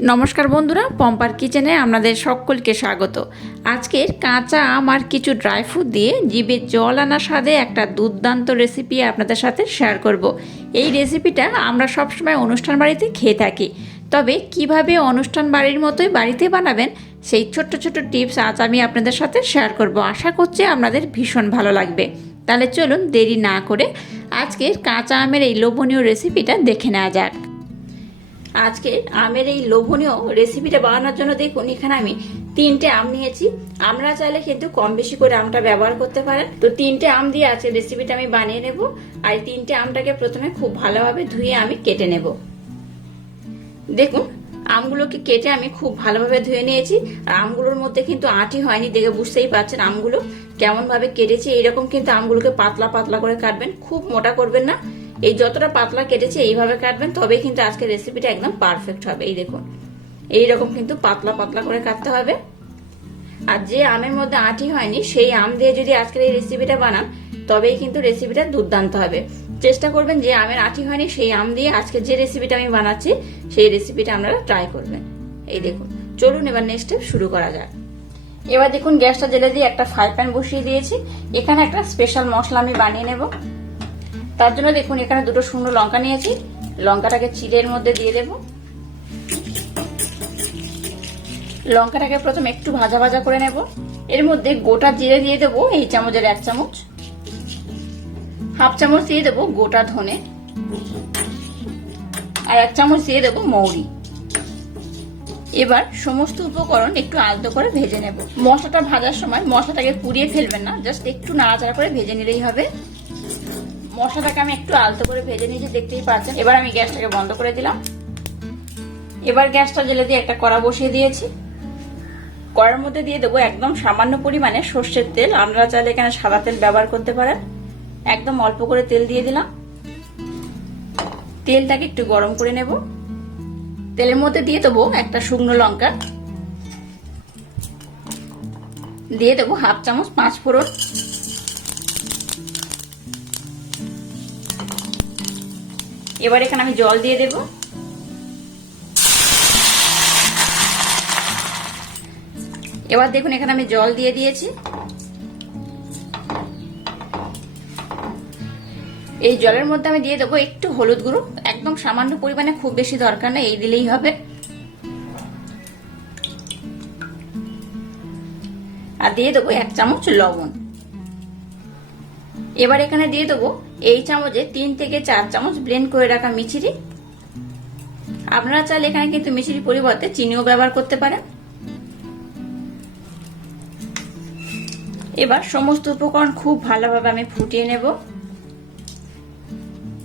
নমস্কার বন্ধুরা, পম্পার কিচেনে আপনাদের সকলকে স্বাগত। আজকের কাঁচা আম আর কিছু ড্রাই ফ্রুট দিয়ে জিভে জল আনা স্বাদে একটা দুর্দান্ত রেসিপি আপনাদের সাথে শেয়ার করব। এই রেসিপিটা আমরা সবসময় অনুষ্ঠান বাড়িতে খেয়ে থাকি, তবে কিভাবে অনুষ্ঠান বাড়ির মতোই বাড়িতে বানাবেন সেই ছোট্ট ছোট্ট টিপস আজ আমি আপনাদের সাথে শেয়ার করব। আশা করছি আপনাদের ভীষণ ভালো লাগবে। তাহলে চলুন দেরি না করে আজকের কাঁচা আমের এই লোভনীয় রেসিপিটা দেখে নেওয়া যাক। আজকে আমের এই লোভনীয় রেসিপিটা বানানোর জন্য দেখুন এখানে আমি 3টে আম নিয়েছি। আমরা চাইলে কিন্তু কম বেশি করে আমটা ব্যবহার করতে পারেন। তো 3টে আম দিয়ে আজকে রেসিপিটা আমি বানিয়ে নেব। আর এই 3টে আমটাকে প্রথমে খুব ভালোভাবে ধুয়ে আমি কেটে নেব। দেখুন আমগুলোকে কেটে আমি খুব ভালোভাবে ধুয়ে নিয়েছি। আর আমগুলোর মধ্যে কিন্তু আঁটি হয়নি, দেখে বুঝতেই পারছেন আমগুলো কেমন ভাবে কেটেছি। এইরকম কিন্তু আমগুলোকে পাতলা পাতলা করে কাটবেন, খুব মোটা করবেন না। এই যতটা পাতলা কেটেছে এইভাবে কাটবেন, তবে কিন্তু আজকের রেসিপিটা একদম পারফেক্ট হবে। এই দেখুন এইরকম কিন্তু পাতলা পাতলা করে কাটতে হবে। আর যে আমের মধ্যে আঁটি হয়নি সেই আম দিয়ে যদি আজকের এই রেসিপিটা বানান তবেই কিন্তু রেসিপিটা দুর্দান্ত হবে। চেষ্টা করবেন যে আমের আঁটি হয়নি সেই আম দিয়ে আজকে যে রেসিপিটা আমি বানাচ্ছি সেই রেসিপিটা আপনারা ট্রাই করবেন। এই দেখুন, চলুন এবার নেক্সট স্টেপ শুরু করা যাক। এবার দেখুন গ্যাসটা জ্বেলে দিয়ে একটা ফ্রাই প্যান বসিয়ে দিয়েছি। এখানে একটা স্পেশাল মশলা আমি বানিয়ে নেব। তার জন্য দেখুন এখানে 2টো শুকনো লঙ্কা নিয়েছি। লঙ্কাটাকে চিড়ের মধ্যে দিয়ে দেব। লঙ্কাটাকে প্রথমে একটু ভাজা ভাজা করে নেব। এর মধ্যে গোটা জিরে দিয়ে দেবো এই চামচের 1 চামচ, হাফ চামচ দিয়ে দেবো গোটা ধনে, আর 1 চামচ দিয়ে দেবো মৌরি। এবার সমস্ত উপকরণ একটু আলতো করে ভেজে নেব। মশলাটা ভাজার সময় মশলাটাকে পুড়িয়ে ফেলবেন না, জাস্ট একটু নাড়াচাড়া করে ভেজে নিলেই হবে। মশলাটাকে আমি একটু আলতো করে ভেজে নিয়েছি, দেখতেই পাচ্ছেন। এবার আমি গ্যাসটাকে বন্ধ করে দিলাম। এবার গ্যাসটা জ্বেলে দিয়ে একটা কড়া বসিয়ে দিয়েছি। কড়ার মধ্যে দিয়ে দেবো একদম সামান্য পরিমাণে সর্ষের তেল। আপনারা চাইলে এখানে সাদা তেল ব্যবহার করতে পারেন। একদম অল্প করে তেল দিয়ে দিলাম। তেলটাকে একটু গরম করে নেব। তেলের মধ্যে দিয়ে দেবো একটা শুকনো লঙ্কা, দিয়ে দেবো হাফ চামচ 5 ফোড়ন, এবার এখানে আমি জল দিয়ে দেব। এবার দেখুন এখানে আমি জল দিয়ে দিয়েছি। এই জলের মধ্যে আমি দিয়ে দেবো একটু হলুদ গুঁড়ো, একদম সামান্য পরিমাণে, খুব বেশি দরকার নেই, এই দিলেই হবে। আর দিয়ে দেবো 1 চামচ লবণ। এবার এখানে দিয়ে দেবো এই চামচে 3 থেকে 4 চামচ ব্লেন্ড করে রাখা মিছরি। আপনারা চাইলে এখানে কিন্তু মিছরির পরিবর্তে চিনিও ব্যবহার করতে পারেন। এবার সমস্ত উপকরণ খুব ভালোভাবে আমি ফুটিয়ে নেব।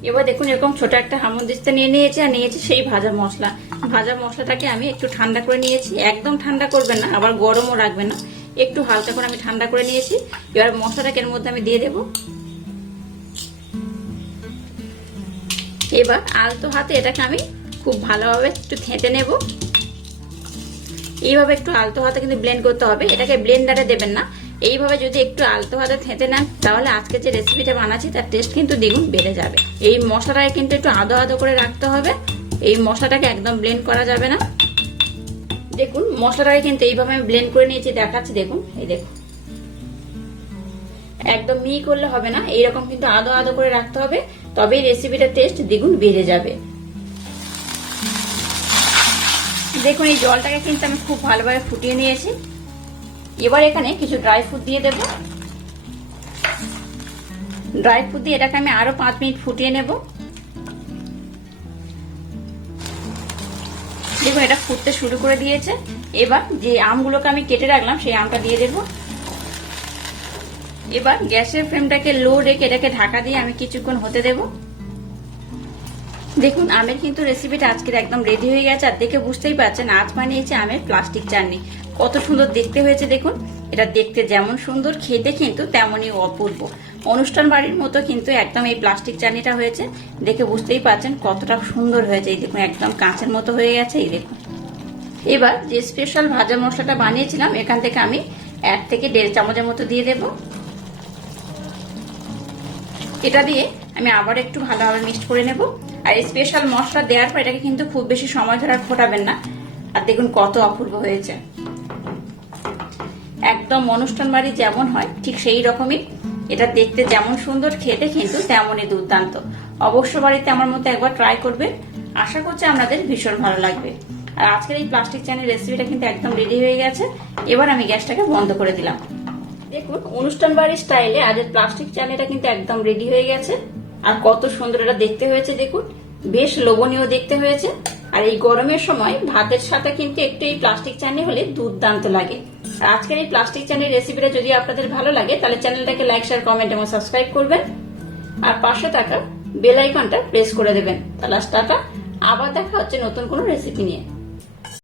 এবার দেখুন এরকম ছোট একটা হামুদিস্তা নিয়ে নিয়েছি, আর নিয়েছি সেই ভাজা মশলা। ভাজা মশলাটাকে আমি একটু ঠান্ডা করে নিয়েছি। একদম ঠান্ডা করবেন না, আবার গরমও রাখবেন না, একটু হালকা করে আমি ঠান্ডা করে নিয়েছি। এবার মশলাটাকে এর মধ্যে আমি দিয়ে দেব। এবার আলতো হাতে এটাকে আমি খুব ভালোভাবে একটু থেঁতে নেব। এইভাবে একটু আলতো হাতে কিন্তু ব্লেন্ড করতে হবে, এটাকে ব্লেন্ডারে দেবেন না। এইভাবে যদি একটু আলতো হাতে থেঁতে নেন তাহলে আজকে যে রেসিপিটা বানাচ্ছি তার টেস্ট কিন্তু দ্বিগুণ বেড়ে যাবে। এই মশলাটাকে কিন্তু একটু আদো আদো করে রাখতে হবে। এই মশলাটাকে একদম ব্লেন্ড করা যাবে না। দেখুন মশলাটাকে কিন্তু এইভাবে আমি ব্লেন্ড করে নিয়েছি, দেখাচ্ছি। দেখুন এই দেখুন, একদম মিহি করলে হবে না, এইরকম কিন্তু আদো আদো করে রাখতে হবে, তবেই রেসিপিটার টেস্ট দ্বিগুণ বেড়ে যাবে। দেখুন এই জলটাকে কিন্তু আমি খুব ভালোভাবে ফুটিয়ে নিয়েছি। এবার এখানে কিছু ড্রাই ফ্রুট দিয়ে দেব। ড্রাই ফ্রুট দিয়ে এটাকে আমি আরো 5 মিনিট ফুটিয়ে নেব। দেখুন এটা ফুটতে শুরু করে দিয়েছে। এবার যে আমগুলোকে আমি কেটে রাখলাম সেই আমটা দিয়ে দেব। এবার গ্যাসের ফ্লেমটাকে লো রেখে এটাকে ঢাকা দিয়ে আমি কিছুক্ষণ হতে দেব। দেখুন আমের কিন্তু রেসিপিটা আজকের একদম রেডি হয়ে গেছে। আর দেখে বুঝতেই পারছেন আজ বানিয়েছে আমের প্লাস্টিক চাটনি। কত সুন্দর দেখতে হয়েছে দেখুন। এটা দেখতে যেমন সুন্দর, খেতে কিন্তু তেমনই অপূর্ব। অনুষ্ঠান বাড়ির মতো কিন্তু একদম এই প্লাস্টিক চাটনিটা হয়েছে। দেখে বুঝতেই পারছেন কতটা সুন্দর হয়েছে। এই দেখুন একদম কাঁচের মতো হয়ে গেছে। এই দেখুন এবার যে স্পেশাল ভাজা মশলাটা বানিয়েছিলাম এখান থেকে আমি 1 থেকে 1.5 চামচের মতো দিয়ে দেব। এটা দিয়ে আমি আবার একটু ভালোভাবে মিক্সড করে নেব। আর স্পেশাল মশলা দেওয়ার পর এটাকে কিন্তু খুব বেশি সময় ধরে ফোটাবেন না, আর দেখুন কত অপূর্ব হয়েছে। একদম অনুষ্ঠান বাড়ি যেমন হয় ঠিক সেই রকমই এটা দেখতে, যেমন সুন্দর খেতে কিন্তু তেমনই দুর্দান্ত। অবশ্য বাড়িতে আমার মতো একবার ট্রাই করবে, আশা করছি আপনাদের ভীষণ ভালো লাগবে। আর আজকের এই প্লাস্টিক চানের রেসিপিটা কিন্তু একদম রেডি হয়ে গেছে। এবার আমি গ্যাসটাকে বন্ধ করে দিলাম। দেখুন অনুষ্ঠান বাড়ির স্টাইলে আজের প্লাস্টিক চানিটা কিন্তু একদম রেডি হয়ে গেছে। আর কত সুন্দর এটা দেখতে হয়েছে দেখুন, বেশ লোভনীয় দেখতে হয়েছে। আর এই গরমের সময় ভাতের সাথে কিন্তু একটু এই প্লাস্টিক চানি হলে দুর্দান্ত লাগে। আর আজকের এই প্লাস্টিক চানির রেসিপিটা যদি আপনাদের ভালো লাগে তাহলে চ্যানেলটাকে লাইক, শেয়ার, কমেন্ট এবং সাবস্ক্রাইব করবেন। আর পাশে থাকা বেল আইকনটা প্রেস করে দেবেন। তাহলে টাটা, আবার দেখা হচ্ছে নতুন কোনো রেসিপি নিয়ে।